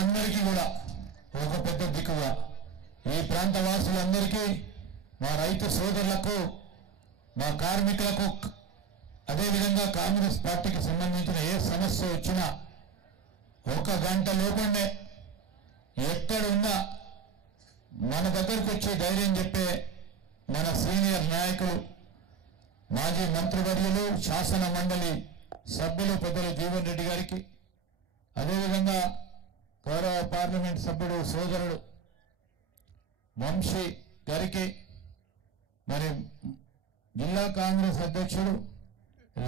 అందరికీ కూడా ఒక పెద్ద దిక్కుగా ఈ ప్రాంత వాసులందరికీ మా రైతు సోదరులకు మా కార్మికులకు అదేవిధంగా కాంగ్రెస్ పార్టీకి సంబంధించిన ఏ సమస్య వచ్చినా ఒక గంట లోపలనే ఎక్కడున్నా మన దగ్గరకు వచ్చి ధైర్యం చెప్పే మన సీనియర్ నాయకులు మాజీ మంత్రివర్యులు శాసన మండలి సభ్యులు పెద్దలు జీవన్ రెడ్డి గారికి అదేవిధంగా గౌరవ పార్లమెంట్ సభ్యుడు సోదరుడు వంశీ గారికి మరి జిల్లా కాంగ్రెస్ అధ్యక్షుడు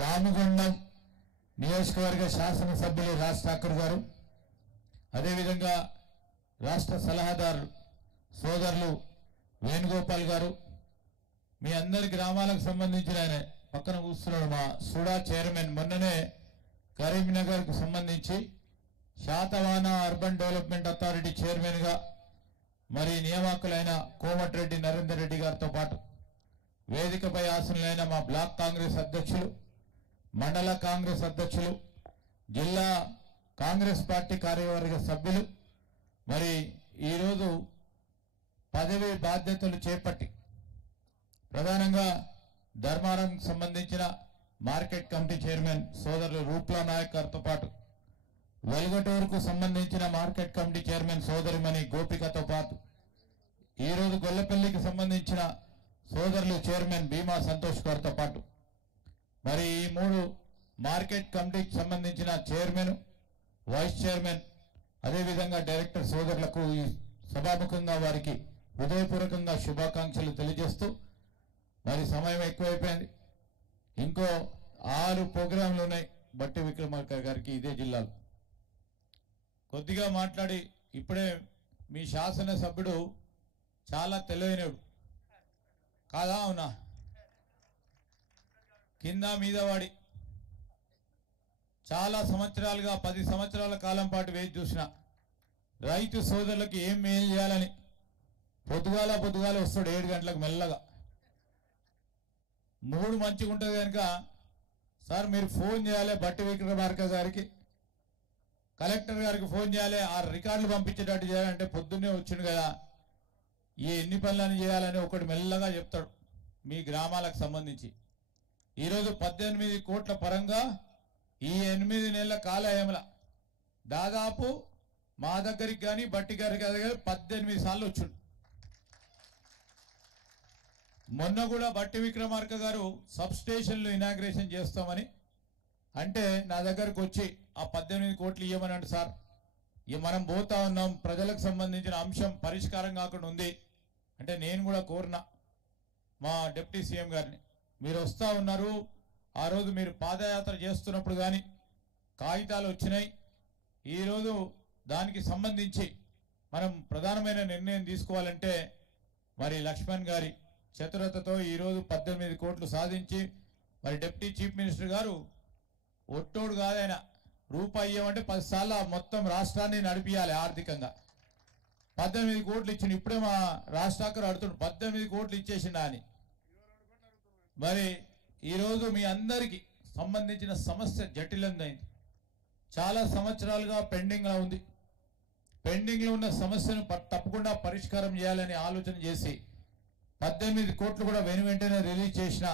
రామగుండం నియోజకవర్గ శాసనసభ్యులు రాజ్ ఠాకూర్ గారు అదేవిధంగా రాష్ట్ర సలహాదారు సోదరులు వేణుగోపాల్ గారు మీ అందరి గ్రామాలకు సంబంధించిన ఆయన పక్కన కూర్చున్నాడు మా సుడా చైర్మన్ మొన్ననే కరీంనగర్కు సంబంధించి శాతవాన అర్బన్ డెవలప్మెంట్ అథారిటీ చైర్మన్గా మరి నియామకులైన కోమటిరెడ్డి నరేందర్ రెడ్డి గారితో పాటు వేదికపై ఆసనులైన మా బ్లాక్ కాంగ్రెస్ అధ్యక్షులు మండల కాంగ్రెస్ అధ్యక్షులు జిల్లా కాంగ్రెస్ పార్టీ కార్యవర్గ సభ్యులు మరి ఈరోజు పదవి బాధ్యతలు చేపట్టి ప్రధానంగా ధర్మారం సంబంధించిన మార్కెట్ కమిటీ చైర్మన్ సోదరులు రూప్లా నాయక్ గారితో పాటు వెల్గటూరుకు సంబంధించిన మార్కెట్ కమిటీ చైర్మన్ సోదరిమణి గోపికతో పాటు ఈరోజు గొల్లపల్లికి సంబంధించిన సోదరులు చైర్మన్ భీమా సంతోష్ గారితో పాటు మరి ఈ 3 మార్కెట్ కమిటీకి సంబంధించిన చైర్మన్ వైస్ చైర్మన్ అదేవిధంగా డైరెక్టర్ సోదరులకు ఈ సభాముఖంగా వారికి హృదయపూర్వకంగా శుభాకాంక్షలు తెలియజేస్తూ మరి సమయం ఎక్కువైపోయింది. ఇంకో 6 ప్రోగ్రాంలు ఉన్నాయి బట్టి విక్రమార్క గారికి ఇదే జిల్లాలో. కొద్దిగా మాట్లాడి ఇప్పుడే మీ శాసనసభ్యుడు చాలా తెలివైనడు కాదా అవునా కింద మీద వాడి చాలా సంవత్సరాలుగా 10 సంవత్సరాల కాలం పాటు వేచి చూసిన రైతు సోదరులకు ఏం మేలు చేయాలని పొద్దుగాల వస్తాడు 7 గంటలకు మెల్లగా 3 మంచిగా ఉంటుంది కనుక సార్ మీరు ఫోన్ చేయాలి బట్టి విక్రమార్క గారికి కలెక్టర్ గారికి ఫోన్ చేయాలి ఆ రికార్డులు పంపించేటట్టు చేయాలంటే పొద్దున్నే వచ్చిండు కదా ఈ ఎన్ని పనులను చేయాలని ఒకటి మెల్లగా చెప్తాడు మీ గ్రామాలకు సంబంధించి. ఈరోజు 18 కోట్ల పరంగా ఈ 8 నెలల కాలయముల దాదాపు మా దగ్గరికి కానీ బట్టి గారికి కానీ 18 సార్లు వచ్చాడు. మొన్న కూడా బట్టి విక్రమార్క గారు సబ్ స్టేషన్లు ఇనాగ్రేషన్ చేస్తామని అంటే నా దగ్గరకు వచ్చి ఆ 18 కోట్లు ఇవ్వమని అంటే సార్ ఇక మనం పోతా ఉన్నాం ప్రజలకు సంబంధించిన అంశం పరిష్కారం కాకుండా ఉంది అంటే నేను కూడా కోరిన మా డిప్యూటీ సీఎం గారిని మీరు వస్తూ ఉన్నారు ఆ రోజు మీరు పాదయాత్ర చేస్తున్నప్పుడు కానీ కాగితాలు వచ్చినాయి ఈరోజు దానికి సంబంధించి మనం ప్రధానమైన నిర్ణయం తీసుకోవాలంటే మరి లక్ష్మణ్ గారి చతురతతో ఈరోజు 18 కోట్లు సాధించి మరి డిప్యూటీ చీఫ్ మినిస్టర్ గారు ఒట్టోడు కాదైనా రూపాయి ఇవ్వమంటే 10 సార్లు మొత్తం రాష్ట్రాన్ని నడిపియాలి ఆర్థికంగా 18 కోట్లు ఇచ్చిండు. ఇప్పుడే మా రాజ్ ఠాకూర్ అడుగుతుండు 18 కోట్లు ఇచ్చేసిండా అని. మరి ఈరోజు మీ అందరికీ సంబంధించిన సమస్య జటిలందైంది చాలా సంవత్సరాలుగా పెండింగ్లో ఉంది. పెండింగ్లో ఉన్న సమస్యను తప్పకుండా పరిష్కారం చేయాలని ఆలోచన చేసి 18 కోట్లు కూడా వెంటనే రిలీజ్ చేసిన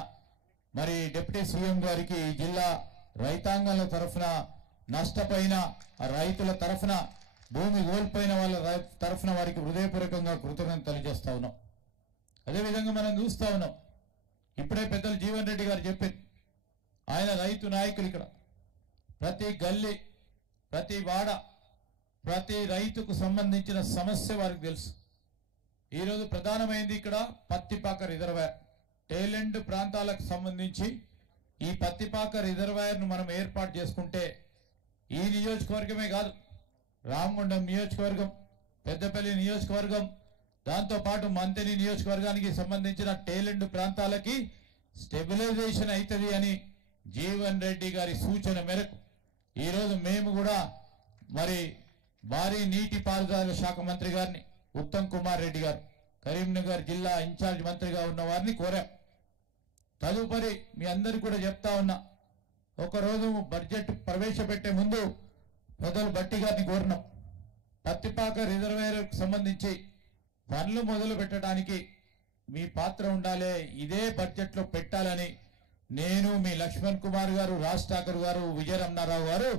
మరి డిప్యూటీ సీఎం గారికి జిల్లా రైతాంగాల తరఫున నష్టపోయిన రైతుల తరఫున భూమి కోల్పోయిన వాళ్ళ తరఫున వారికి హృదయపూర్వకంగా కృతజ్ఞతలు తెలియజేస్తా ఉన్నాం. అదేవిధంగా మనం చూస్తా ఉన్నాం ఇప్పుడే పెద్దలు జీవన్ రెడ్డి గారు చెప్పారు ఆయన రైతు నాయకులు ఇక్కడ ప్రతి గల్లీ ప్రతి వాడ ప్రతి రైతుకు సంబంధించిన సమస్య వారికి తెలుసు. ఈరోజు ప్రధానమైంది ఇక్కడ పత్తిపాక రిజర్వాయర్ టేలెంట్ ప్రాంతాలకు సంబంధించి ఈ పత్తిపాక రిజర్వాయర్ను మనం ఏర్పాటు చేసుకుంటే ఈ నియోజకవర్గమే కాదు రామగుండం నియోజకవర్గం పెద్దపల్లి నియోజకవర్గం దాంతోపాటు మంతని నియోజకవర్గానికి సంబంధించిన టేలెంట్ ప్రాంతాలకి స్టెబిలైజేషన్ అవుతుంది అని జీవన్ రెడ్డి గారి సూచన మేరకు ఈరోజు మేము కూడా మరి భారీ నీటిపారుదల శాఖ మంత్రి గారిని ఉత్తమ్ కుమార్ రెడ్డి గారు కరీంనగర్ జిల్లా ఇన్ఛార్జ్ మంత్రిగా ఉన్న వారిని కోరాం. తదుపరి మీ అందరికీ కూడా చెప్తా ఉన్నా ఒకరోజు బడ్జెట్ ప్రవేశపెట్టే ముందు పెద్దలు బట్టి గారిని కోరినాం పత్తిపాక రిజర్వాయర్కు సంబంధించి పనులు మొదలు పెట్టడానికి మీ పాత్ర ఉండాలి, ఇదే బడ్జెట్లో పెట్టాలని నేను, మీ లక్ష్మణ్ కుమార్ గారు, రాజ్ ఠాకూర్ గారు, విజయరమణారావు గారు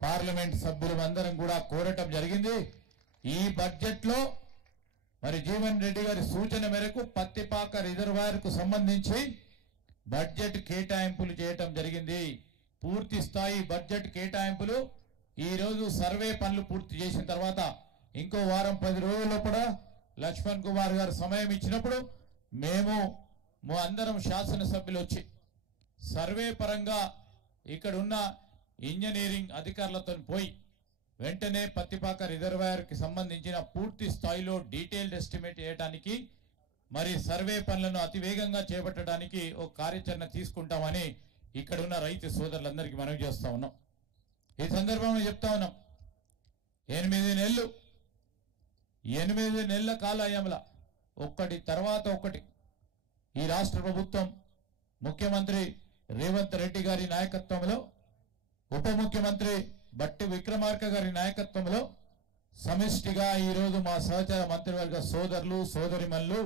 పార్లమెంట్ సభ్యులందరం కూడా కోరటం జరిగింది. ఈ బడ్జెట్లో మరి జీవన్ రెడ్డి గారి సూచన మేరకు పత్తిపాక రిజర్వాయర్కు సంబంధించి బడ్జెట్ కేటాయింపులు చేయటం జరిగింది. పూర్తి స్థాయి బడ్జెట్ కేటాయింపులు ఈ రోజు సర్వే పనులు పూర్తి చేసిన తర్వాత ఇంకో వారం 10 రోజుల్లో కూడా లక్ష్మణ్ కుమార్ గారు సమయం ఇచ్చినప్పుడు మేము అందరం శాసనసభ్యులు వచ్చి సర్వే పరంగా ఇక్కడ ఉన్న ఇంజనీరింగ్ అధికారులతో పోయి వెంటనే పత్తిపాక రిజర్వాయర్కి సంబంధించిన పూర్తి స్థాయిలో డీటెయిల్డ్ ఎస్టిమేట్ చేయడానికి మరి సర్వే పనులను అతివేగంగా చేపట్టడానికి ఒక కార్యాచరణ తీసుకుంటామని ఇక్కడ ఉన్న రైతు సోదరులందరికీ మనవి చేస్తా ఉన్నాం. ఈ సందర్భంలో చెప్తా ఉన్నాం, 8 నెలల కాలయంలో ఒక్కటి తర్వాత ఒకటి ఈ రాష్ట్ర ప్రభుత్వం ముఖ్యమంత్రి రేవంత్ రెడ్డి గారి నాయకత్వంలో, ఉప ముఖ్యమంత్రి బట్టి విక్రమార్క గారి నాయకత్వంలో సమిష్టిగా ఈరోజు మా సహచర మంత్రివర్గ సోదరులు సోదరిమణులు